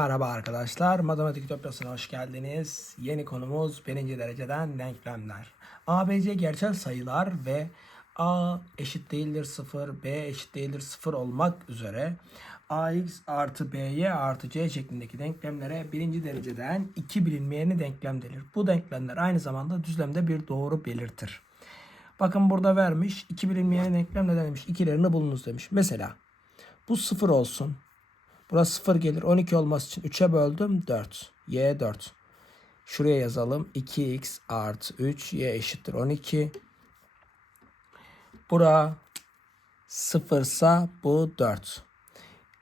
Merhaba arkadaşlar, Matematik Ütopyası'na hoş geldiniz. Yeni konumuz birinci dereceden denklemler. ABC gerçel sayılar ve A eşit değildir 0, B eşit değildir 0 olmak üzere AX artı BY artı C şeklindeki denklemlere birinci dereceden iki bilinmeyeni denklem denir. Bu denklemler aynı zamanda düzlemde bir doğru belirtir. Bakın burada vermiş, iki bilinmeyeni denklem ne demiş? İkilerini bulunuz demiş. Mesela bu 0 olsun. Burası 0 gelir. 12 olması için 3'e böldüm 4. Y 4. Şuraya yazalım. 2x artı 3 y eşittir 12. Bura 0 ise bu 4.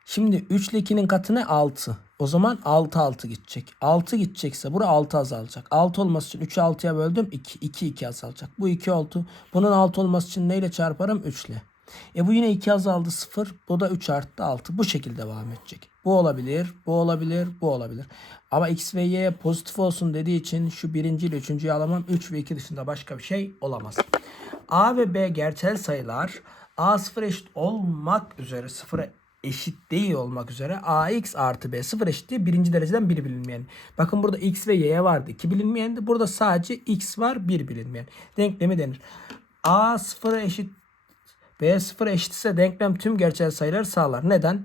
Şimdi 3 ile 2'nin katı ne? 6. O zaman 6 6 gidecek. 6 gidecekse bura 6 azalacak. 6 olması için 3'ü 6'ya böldüm 2. 2 2 azalacak. Bu 2 oldu. Bunun 6 olması için neyle çarparım? 3 ile. E bu yine 2 azaldı 0. Bu da 3 arttı 6. Bu şekilde devam edecek. Bu olabilir, bu olabilir, bu olabilir. Ama x ve y pozitif olsun dediği için şu birinci ile üçüncüyü alamam. 3 ve 2 dışında başka bir şey olamaz. A ve B gerçel sayılar. A 0 eşit olmak üzere 0'a eşit değil olmak üzere ax artı b 0 eşit değil birinci dereceden bir bilinmeyen. Bakın burada x ve y vardı. 2 bilinmeyendi. Burada sadece x var bir bilinmeyen. Denklemi denir. A 0 eşit B 0 eşitse denklem tüm gerçel sayıları sağlar. Neden?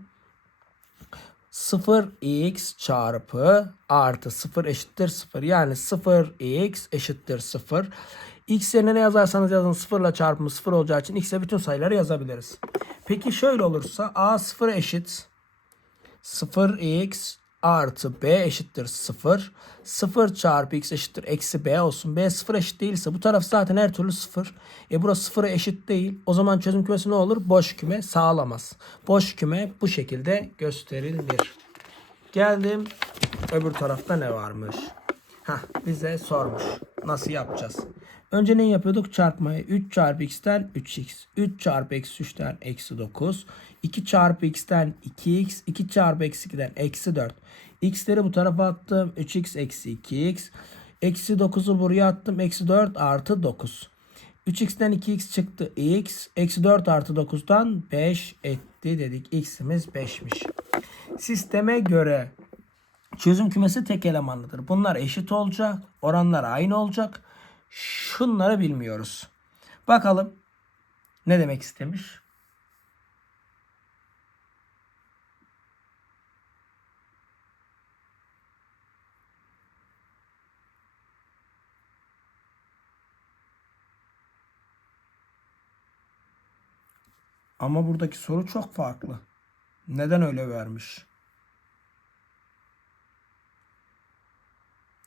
0x çarpı artı 0 eşittir 0. Yani 0x eşittir 0. X yerine ne yazarsanız yazın 0 ile çarpımı 0 olacağı için x'e bütün sayıları yazabiliriz. Peki şöyle olursa a 0 eşit 0x artı b eşittir 0. 0 çarpı x eşittir eksi b olsun. b 0 eşit değilse bu taraf zaten her türlü 0. E burası 0'a eşit değil. O zaman çözüm kümesi ne olur? Boş küme sağlamaz. Boş küme bu şekilde gösterilir. Geldim öbür tarafta ne varmış? Hah bize sormuş. Nasıl yapacağız? Önce ne yapıyorduk? Çarpmayı. 3 çarpı x'ten 3x. 3 çarpı eksi 3'ten eksi 9. 2 çarpı x'ten 2x. 2 çarpı eksi 2'den eksi 4. x'leri bu tarafa attım. 3x eksi 2x. Eksi 9'u buraya attım. Eksi 4 artı 9. 3x'ten 2x çıktı x. Eksi 4 artı 9'dan 5 etti dedik. x'imiz 5'miş. Sisteme göre çözüm kümesi tek elemanlıdır. Bunlar eşit olacak. Oranlar aynı olacak. Şunları bilmiyoruz. Bakalım ne demek istemiş? Ama buradaki soru çok farklı. Neden öyle vermiş?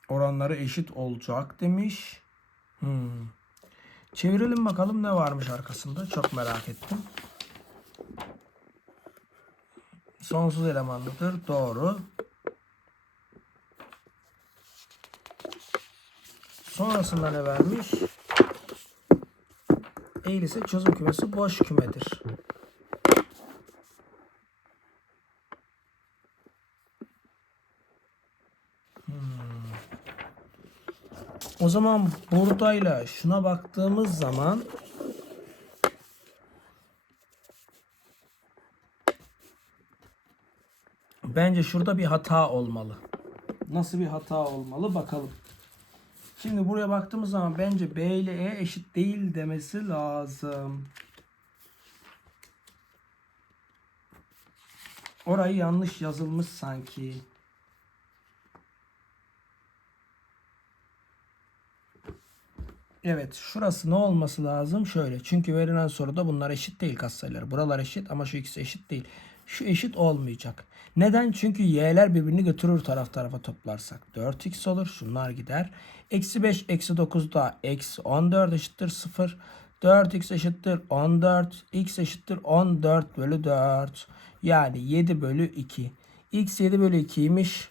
Oranları eşit olacak demiş. Hmm. Çevirelim bakalım ne varmış arkasında. Çok merak ettim. Sonsuz elemanlıdır. Doğru. Sonrasında ne vermiş? Eğil ise çözüm kümesi boş kümedir. O zaman buradayla şuna baktığımız zaman bence şurada bir hata olmalı. Nasıl bir hata olmalı bakalım. Şimdi buraya baktığımız zaman bence B ile E eşit değil demesi lazım. Orayı yanlış yazılmış sanki. Evet şurası ne olması lazım? Şöyle. Çünkü verilen soruda bunlar eşit değil katsayıları. Buralar eşit ama şu ikisi eşit değil. Şu eşit olmayacak. Neden? Çünkü y'ler birbirini götürür taraf tarafa toplarsak. 4x olur. Şunlar gider. Eksi 5 eksi 9 da eksi 14 eşittir 0. 4x eşittir 14. x eşittir 14 bölü 4. Yani 7 bölü 2. x 7 bölü 2'ymiş.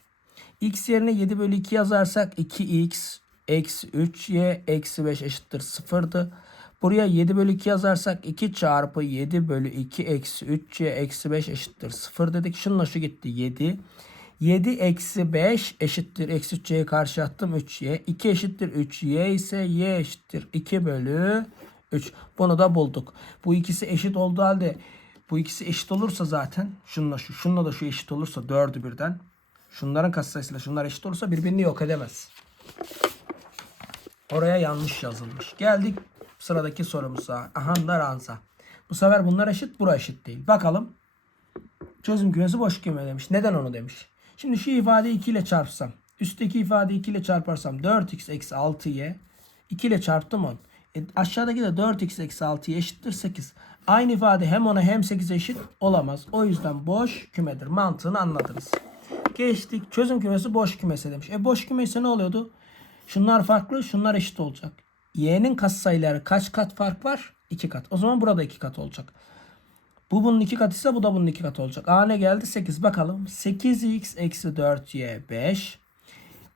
x yerine 7 bölü 2 yazarsak 2x eksi 3y eksi 5 eşittir 0'dı. Buraya 7 bölü 2 yazarsak 2 çarpı 7 bölü 2 eksi 3y eksi 5 eşittir 0 dedik. Şununla şu gitti 7. 7 eksi 5 eşittir eksi 3y'yi karşı attım 3y. 2 eşittir 3y ise y eşittir 2 bölü 3. Bunu da bulduk. Bu ikisi eşit olduğu halde bu ikisi eşit olursa zaten şununla şu şununla da şu eşit olursa 4'ü birden Şunların katsayısıyla şunlar eşit olursa birbirini yok edemez. Oraya yanlış yazılmış. Geldik sıradaki sorumuza. Aha da ranza. Bu sefer bunlar eşit, bura eşit değil. Bakalım. Çözüm kümesi boş küme demiş. Neden onu demiş? Şimdi şu ifadeyi 2 ile çarpsam. Üstteki ifadeyi 2 ile çarparsam 4x eksi 6y. 2 ile çarptım 10. E, aşağıdaki de 4x eksi 6y eşittir 8. Aynı ifade hem 10'a hem 8'e eşit olamaz. O yüzden boş kümedir. Mantığını anladınız. Geçtik. Çözüm kümesi boş kümesi demiş. E boş kümesi ne oluyordu? Şunlar farklı, şunlar eşit olacak. Y'nin katsayıları kaç kat fark var? 2 kat. O zaman burada 2 kat olacak. Bu bunun 2 katı ise bu da bunun 2 katı olacak. A ne geldi? 8. Bakalım. 8x eksi 4y 5.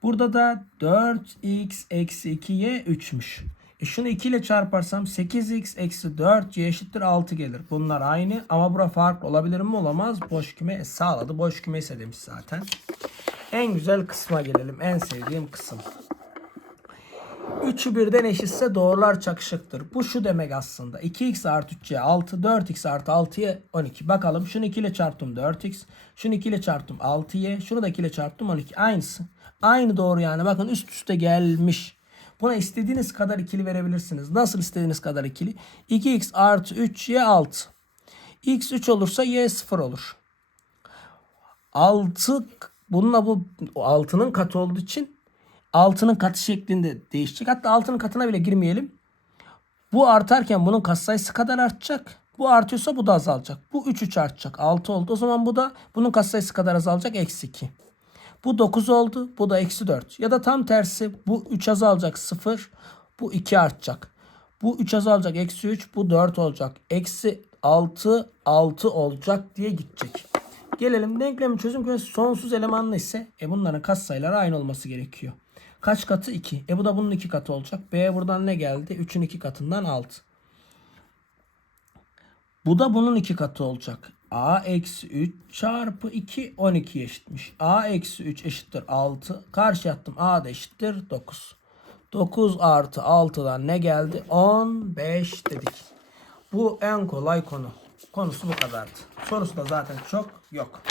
Burada da 4x eksi 2y 3'müş. E şunu 2 ile çarparsam 8x eksi 4y eşittir 6 gelir. Bunlar aynı ama bura farklı olabilir mi? Olamaz. Boş küme sağladı. Boş küme ise demiş zaten. En güzel kısma gelelim. En sevdiğim kısım. Üçü birden eşitse doğrular çakışıktır. Bu şu demek aslında. 2x artı 3y 6, 4x artı 6y 12. Bakalım şunu 2 ile çarptım 4x. Şunu 2 ile çarptım 6y. Şunu da 2 ile çarptım 12. Aynısı. Aynı doğru yani. Bakın üst üste gelmiş. Buna istediğiniz kadar ikili verebilirsiniz. Nasıl istediğiniz kadar ikili? 2x artı 3y 6. x 3 olursa y 0 olur. 6 bununla bu 6'nın katı olduğu için 6'nın katı şeklinde değişecek. Hatta 6'nın katına bile girmeyelim. Bu artarken bunun katsayısı kadar artacak. Bu artıyorsa bu da azalacak. Bu 3 3 artacak. 6 oldu. O zaman bu da bunun katsayısı kadar azalacak. Eksi 2. Bu 9 oldu. Bu da eksi 4. Ya da tam tersi bu 3 azalacak 0. Bu 2 artacak. Bu 3 azalacak. Eksi 3. Bu 4 olacak. Eksi 6 6 olacak diye gidecek. Gelelim denklemin çözüm kümesi sonsuz elemanlı ise e bunların katsayıları aynı olması gerekiyor. Kaç katı? 2. E bu da bunun 2 katı olacak. B buradan ne geldi? 3'ün 2 katından 6. Bu da bunun 2 katı olacak. A eksi 3 çarpı 2 12 eşitmiş. A eksi 3 eşittir 6. Karşı attım. A da eşittir 9. 9 artı 6'dan ne geldi? 15 dedik. Bu en kolay konu. Konusu bu kadardı. Sorusu da zaten çok yok.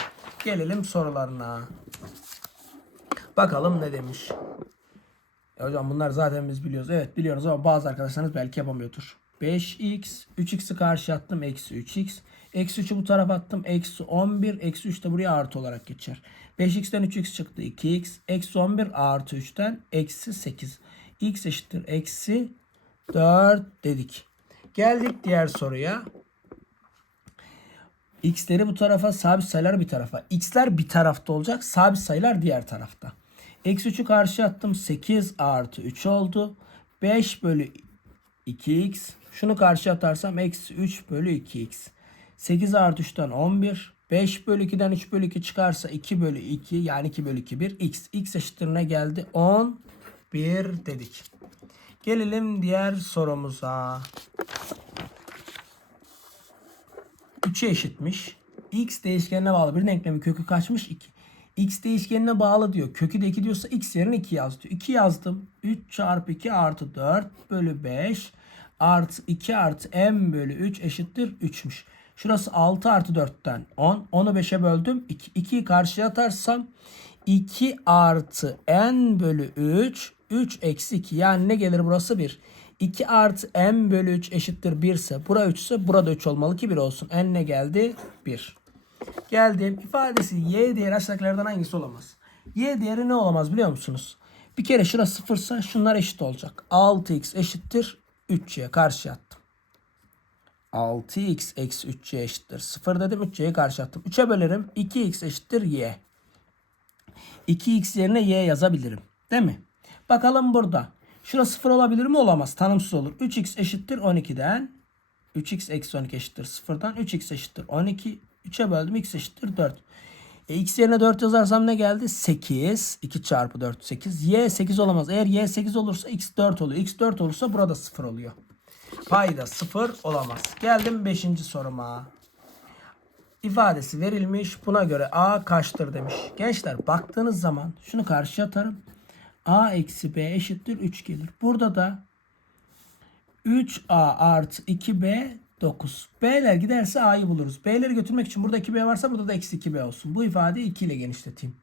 Gelelim sorularına. Bakalım ne demiş. Ya hocam bunlar zaten biz biliyoruz. Evet biliyoruz ama bazı arkadaşlarınız belki yapamıyordur. 5x, 3x'i karşı attım. Eksi 3x. Eksi 3'ü bu tarafa attım. Eksi 11. Eksi 3 de buraya artı olarak geçer. 5x'ten 3x çıktı. 2x. Eksi 11 artı 3'ten eksi 8. x eşittir. Eksi 4 dedik. Geldik diğer soruya. X'leri bu tarafa, sabit sayılar bir tarafa. X'ler bir tarafta olacak, sabit sayılar diğer tarafta. Eksi 3'ü karşı attım. 8 artı 3 oldu. 5 bölü 2x. Şunu karşı atarsam eksi 3 bölü 2x. 8 artı 3'ten 11. 5 bölü 2'den 3 bölü 2 çıkarsa 2 bölü 2 yani 2 bölü 2 1 x. x eşittir ne geldi? 10 1 dedik. Gelelim diğer sorumuza. 3'e eşitmiş. X değişkenine bağlı bir denklemin kökü kaçmış? 2. X değişkenine bağlı diyor. Kökü de 2 diyorsa x yerine 2 yaz diyor. 2 yazdım. 3 çarpı 2 artı 4 bölü 5 artı 2 artı m bölü 3 eşittir 3'müş. Şurası 6 artı 4'ten 10. 10'u 5'e böldüm. 2. 2'yi karşıya atarsam 2 artı n bölü 3 3 eksi 2 yani ne gelir burası 1. 2 artı m bölü 3 eşittir 1 ise bura 3 ise burada 3 olmalı ki 1 olsun. n ne geldi? 1. Geldim. ifadesi y değeri aşağıdakilerden hangisi olamaz? Y değeri ne olamaz biliyor musunuz? Bir kere şurası sıfırsa şunlar eşit olacak. 6x eşittir 3y karşı attım. 6x eksi 3y eşittir 0 dedim 3y'yi karşı attım. 3'e bölerim 2x eşittir y. 2x yerine y yazabilirim. Değil mi? Bakalım burada. Şurası 0 olabilir mi? Olamaz. Tanımsız olur. 3x eşittir 12'den. 3x eksi 12 eşittir 0'dan. 3x eşittir 12. 3'e böldüm. x eşittir 4. E, x yerine 4 yazarsam ne geldi? 8. 2 çarpı 4 8. Y 8 olamaz. Eğer y 8 olursa x 4 oluyor. x 4 olursa burada 0 oluyor. Payda 0 olamaz. Geldim 5. soruma. İfadesi verilmiş. Buna göre a kaçtır demiş. Gençler baktığınız zaman şunu karşıya atarım. a eksi b eşittir 3 gelir. Burada da 3a artı 2b 9. B'ler giderse A'yı buluruz. B'leri götürmek için burada 2B varsa burada da eksi 2B olsun. Bu ifadeyi 2 ile genişleteyim.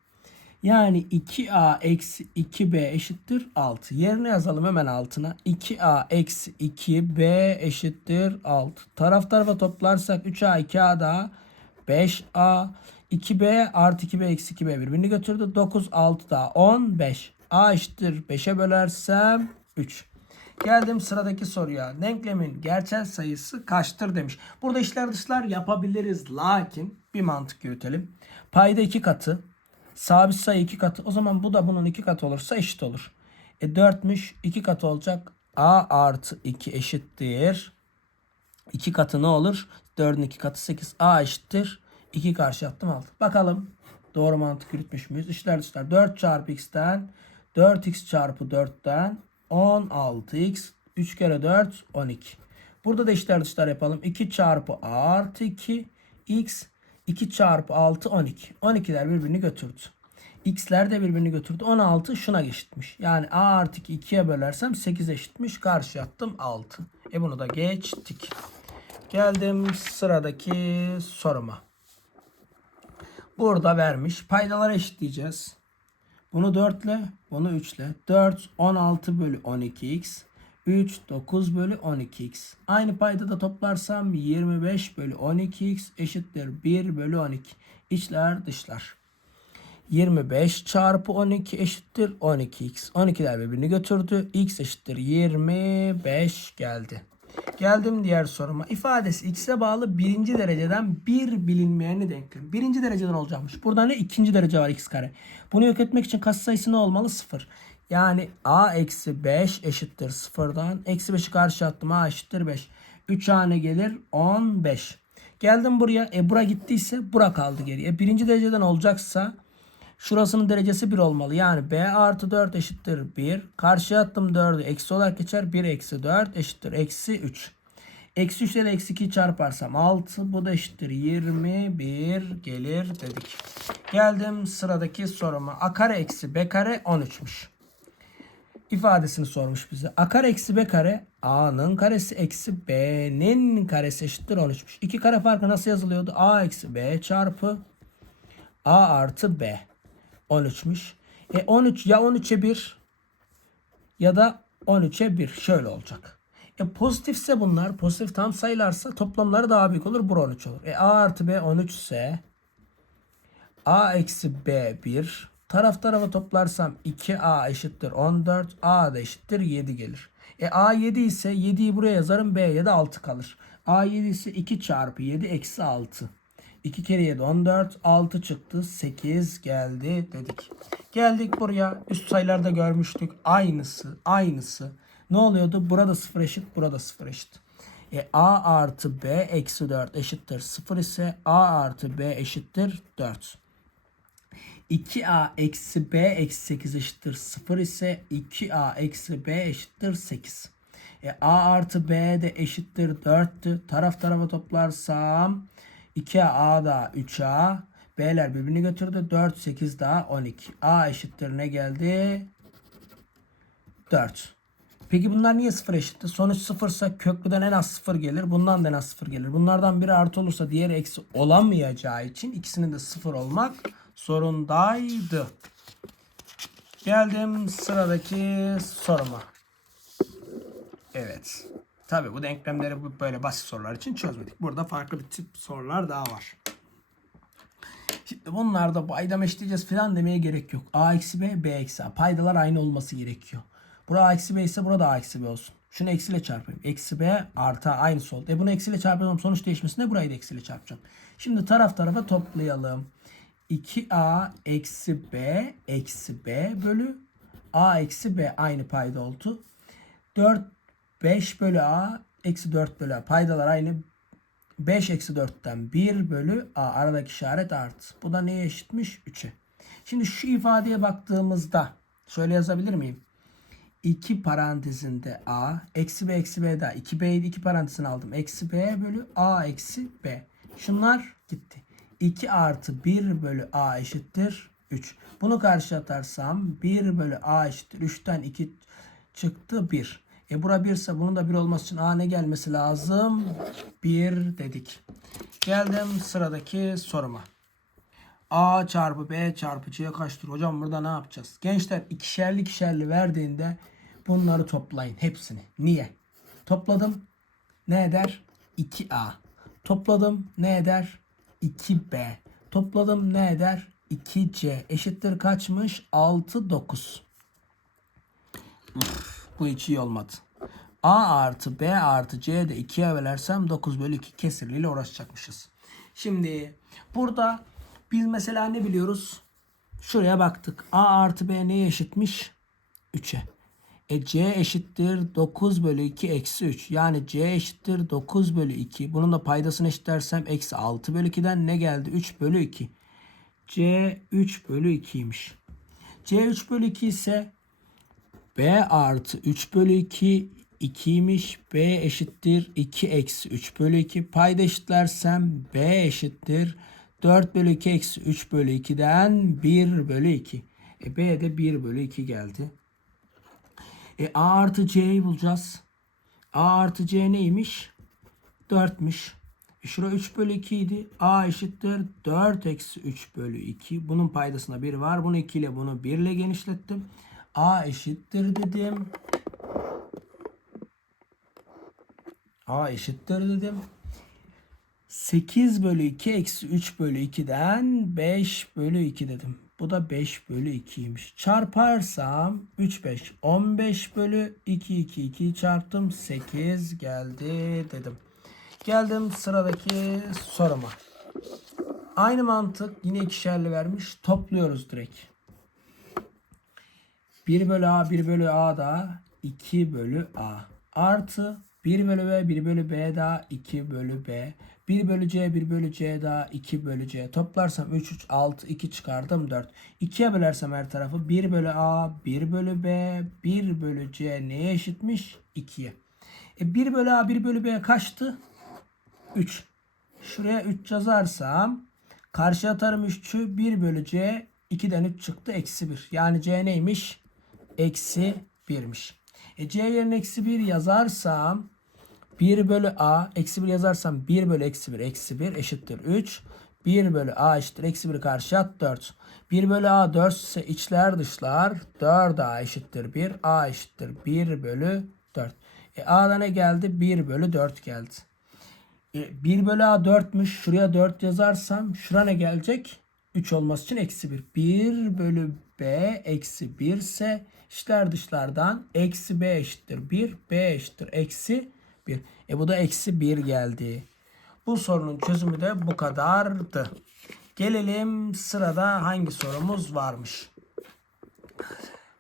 Yani 2a eksi 2b eşittir 6. Yerine yazalım hemen altına. 2a eksi 2b eşittir 6. Taraf tarafa toplarsak 3a 2a daha 5a 2b artı 2b eksi 2b birbirini götürdü. 9 6 daha 10 5. a eşittir 5'e bölersem 3. Geldim sıradaki soruya. Denklemin gerçel sayısı kaçtır demiş. Burada işler dışlar yapabiliriz. Lakin bir mantık yürütelim. Payda iki katı. Sabit sayı iki katı. O zaman bu da bunun iki katı olursa eşit olur. E 4'müş. iki katı olacak. A artı 2 eşittir. 2 katı ne olur? 4'ün 2 katı 8. A eşittir. 2 karşı attım 6. Bakalım doğru mantık yürütmüş müyüz? İşler dışlar 4 çarpı x'ten 4x çarpı 4'ten 16x 3 kere 4 12. Burada da işler dışlar yapalım. 2 çarpı artı 2 x 2 çarpı 6 12. 12'ler birbirini götürdü. X'ler de birbirini götürdü. 16 şuna eşitmiş. Yani a artı 2 2'ye bölersem 8 eşitmiş. Karşı attım 6. E bunu da geçtik. Geldim sıradaki soruma. Burada vermiş. Paydaları eşitleyeceğiz. Bunu 4 ile, bunu 3 ile. 4, 16 bölü 12x. 3, 9 bölü 12x. Aynı payda da toplarsam 25 bölü 12x eşittir 1 bölü 12. İçler dışlar. 25 çarpı 12 eşittir 12x. 12'ler birbirini götürdü. x eşittir 25 geldi. Geldim diğer soruma. İfadesi x'e bağlı birinci dereceden bir bilinmeyeni denklem. Birinci dereceden olacakmış. Burada ne? ikinci derece var x kare. Bunu yok etmek için katsayısı ne olmalı? 0. Yani a eksi 5 eşittir 0'dan. Eksi 5'i karşı attım. a eşittir 5. 3 hane gelir 15. Geldim buraya. E bura gittiyse bura kaldı geriye. Birinci dereceden olacaksa Şurasının derecesi 1 olmalı. Yani B artı 4 eşittir 1. Karşıya attım 4'ü eksi olarak geçer. 1 eksi 4 eşittir eksi 3. Eksi 3 ile eksi 2 çarparsam 6. Bu da eşittir 21 gelir dedik. Geldim sıradaki soruma. A kare eksi B kare 13'müş. İfadesini sormuş bize. A kare eksi B kare A'nın karesi eksi B'nin karesi eşittir 13'müş. İki kare farkı nasıl yazılıyordu? A eksi B çarpı A artı B. 13'müş. E 13 ya 13'e 1 ya da 13'e 1 şöyle olacak. E pozitifse bunlar pozitif tam sayılarsa toplamları daha büyük olur. Bu 13 olur. E A artı B 13 ise A eksi B 1 taraf tarafa toplarsam 2A eşittir 14 A da eşittir 7 gelir. E A 7 ise 7'yi buraya yazarım B'ye de 6 kalır. A 7 ise 2 çarpı 7 eksi 6. 2 kere 7 14. 6 çıktı. 8 geldi dedik. Geldik buraya. Üst sayılarda görmüştük. Aynısı. Aynısı. Ne oluyordu? Burada 0 eşit. Burada 0 eşit. E, A artı B eksi 4 eşittir 0 ise A artı B eşittir 4. 2A eksi B eksi 8 eşittir 0 ise 2A eksi B eşittir 8. E, A artı B de eşittir 4'tü. Taraf tarafa toplarsam 2A da 3A. B'ler birbirini götürdü. 4, 8 daha 12. A eşittir ne geldi? 4. Peki bunlar niye sıfır eşitti? Sonuç sıfırsa köklüden en az sıfır gelir. Bundan da en az sıfır gelir. Bunlardan biri artı olursa diğeri eksi olamayacağı için ikisinin de sıfır olmak zorundaydı. Geldim sıradaki soruma. Evet. Tabi bu denklemleri bu böyle basit sorular için çözmedik. Burada farklı bir tip sorular daha var. Şimdi bunlarda paydam eşitleyeceğiz falan demeye gerek yok. A eksi B, B eksi A. Paydalar aynı olması gerekiyor. Bura A eksi B ise burada A eksi B olsun. Şunu eksiyle çarpayım. Eksi B artı A aynısı oldu. E bunu eksiyle çarpıyorum. Sonuç değişmesine burayı da eksiyle çarpacağım. Şimdi taraf tarafa toplayalım. 2A eksi B eksi B bölü A eksi B aynı payda oldu. 4 5 bölü A eksi 4 bölü A. Paydalar aynı. 5 eksi 4'ten 1 bölü A. Aradaki işaret artı. Bu da neye eşitmiş? 3'e. Şimdi şu ifadeye baktığımızda şöyle yazabilir miyim? 2 parantezinde A eksi B eksi B daha 2B'yi 2 parantezine aldım. Eksi B bölü A eksi B. Şunlar gitti. 2 artı 1 bölü A eşittir 3. Bunu karşı atarsam 1 bölü A eşittir 3'ten 2 çıktı 1. E bura 1 ise bunun da 1 olması için A ne gelmesi lazım? 1 dedik. Geldim sıradaki soruma. A çarpı B çarpı C kaçtır? Hocam burada ne yapacağız? Gençler ikişerli ikişerli verdiğinde bunları toplayın hepsini. Niye? Topladım. Ne eder? 2A. Topladım. Ne eder? 2B. Topladım. Ne eder? 2C. Eşittir kaçmış? 6, 9. Üf, bu hiç iyi olmadı. A artı B artı C de 2'ye bölersem 9 bölü 2 kesirliğiyle uğraşacakmışız. Şimdi burada biz mesela ne biliyoruz? Şuraya baktık. A artı B neye eşitmiş? 3'e. E C eşittir 9 bölü 2 eksi 3. Yani C eşittir 9 bölü 2. Bunun da paydasını eşitlersem eksi 6 bölü 2'den ne geldi? 3 bölü 2. C 3 bölü 2'ymiş. C 3 bölü 2 ise B artı 3 bölü 2 2'ymiş. B eşittir 2 eksi 3 bölü 2. Payda eşitlersem B eşittir 4 bölü 2 eksi 3 bölü 2'den 1 bölü 2. E B de 1 bölü 2 geldi. E A artı C'yi bulacağız. A artı C neymiş? 4'müş. E şura 3 bölü 2 idi. A eşittir 4 eksi 3 bölü 2. Bunun paydasında 1 var. Bunu 2 ile bunu 1 ile genişlettim. A eşittir dedim. A eşittir dedim. 8 bölü 2 eksi 3 bölü 2'den 5 bölü 2 dedim. Bu da 5 bölü 2'ymiş. Çarparsam 3 5 15 bölü 2 2 2 çarptım 8 geldi dedim. Geldim sıradaki soruma. Aynı mantık yine ikişerli vermiş. Topluyoruz direkt. 1 bölü A 1 bölü A da 2 bölü A. Artı 1 bölü B 1 bölü B daha 2 bölü B. 1 bölü C 1 bölü C daha 2 bölü C. Toplarsam 3 3 6 2 çıkardım 4. 2'ye bölersem her tarafı 1 bölü A 1 bölü B 1 bölü C neye eşitmiş? 2'ye. E 1 bölü A 1 bölü B kaçtı? 3. Şuraya 3 yazarsam karşı atarım 3'ü 1 bölü C 2'den 3 çıktı eksi 1. Yani C neymiş? Eksi 1'miş. E C yerine eksi 1 yazarsam 1 bölü A eksi 1 yazarsam 1 bölü eksi 1 eksi 1 eşittir 3. 1 bölü A eşittir eksi 1 karşı at 4. 1 bölü A 4 ise içler dışlar 4 A eşittir 1. A eşittir 1 bölü 4. E A'da ne geldi? 1 bölü 4 geldi. E, 1 bölü A 4'müş. Şuraya 4 yazarsam şura ne gelecek? 3 olması için eksi 1. 1 bölü B eksi 1 ise içler dışlardan eksi B eşittir 1. B eşittir eksi 1. E bu da eksi 1 geldi. Bu sorunun çözümü de bu kadardı. Gelelim sırada hangi sorumuz varmış.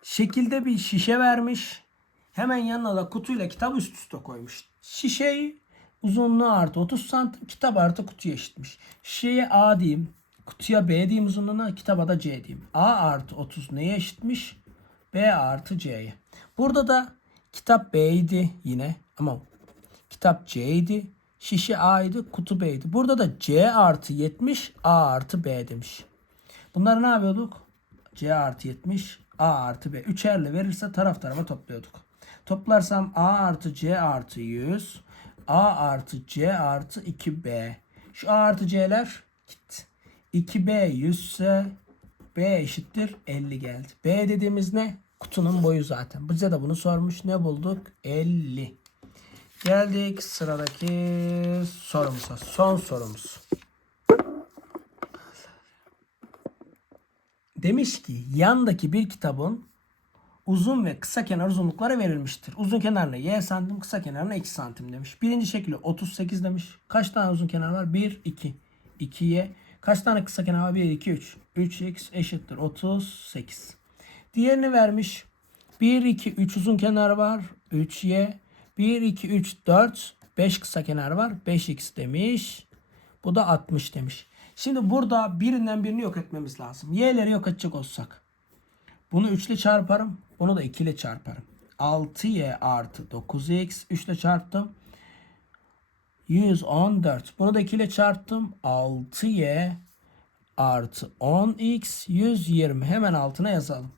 Şekilde bir şişe vermiş. Hemen yanına da kutuyla kitap üst üste koymuş. Şişeyi uzunluğu artı 30 santim kitap artı kutuya eşitmiş. Şişeye A diyeyim. Kutuya B diyeyim uzunluğuna kitaba da C diyeyim. A artı 30 neye eşitmiş? B artı C'ye. Burada da kitap B'ydi yine ama kitap C'ydi. Şişe A'ydı, kutu B'ydi. Burada da C artı 70, A artı B demiş. Bunları ne yapıyorduk? C artı 70, A artı B. Üçerli verirse taraf tarafa topluyorduk. Toplarsam A artı C artı 100, A artı C artı 2B. Şu A artı C'ler gitti. 2B 100 ise B eşittir 50 geldi. B dediğimiz ne? Kutunun boyu zaten. Bize de bunu sormuş. Ne bulduk? 50. Geldik sıradaki sorumuza. Son sorumuz. Demiş ki yandaki bir kitabın uzun ve kısa kenar uzunlukları verilmiştir. Uzun kenarına y santim, kısa kenarına 2 santim demiş. Birinci şekli 38 demiş. Kaç tane uzun kenar var? 1, 2. 2y. Kaç tane kısa kenar var? 1, 2, 3. 3x eşittir 38. Diğerini vermiş. 1, 2, 3 uzun kenar var. 3y. 1, 2, 3, 4. 5 kısa kenar var. 5x demiş. Bu da 60 demiş. Şimdi burada birinden birini yok etmemiz lazım. Y'leri yok edecek olsak. Bunu 3 ile çarparım. Bunu da 2 ile çarparım. 6y artı 9x 3 ile çarptım. 114. Bunu da 2 ile çarptım. 6y artı 10x 120. Hemen altına yazalım.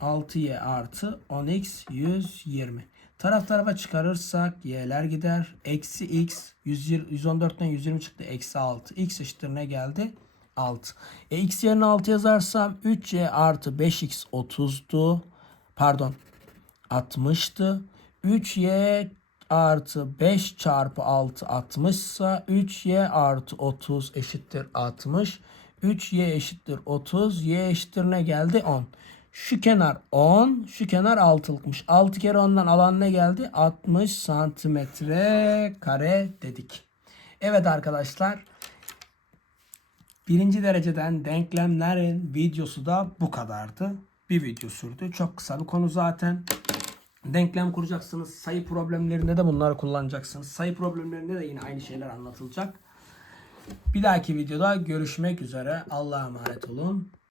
6y artı 10x 120. Taraf tarafa çıkarırsak y'ler gider. Eksi x 120, 114'ten 120 çıktı. Eksi 6. x eşittir ne geldi? 6. E, x yerine 6 yazarsam 3y artı 5x 30'du. Pardon 60'tı. 3y artı 5 çarpı 6 60 ise 3y artı 30 eşittir 60. 3y eşittir 30. y eşittir ne geldi? 10. Şu kenar 10. Şu kenar 6'lıkmış. 6 kere 10'dan alan ne geldi? 60 santimetre kare dedik. Evet arkadaşlar. Birinci dereceden denklemlerin videosu da bu kadardı. Bir video sürdü. Çok kısa bir konu zaten. Denklem kuracaksınız. Sayı problemlerinde de bunları kullanacaksınız. Sayı problemlerinde de yine aynı şeyler anlatılacak. Bir dahaki videoda görüşmek üzere. Allah'a emanet olun.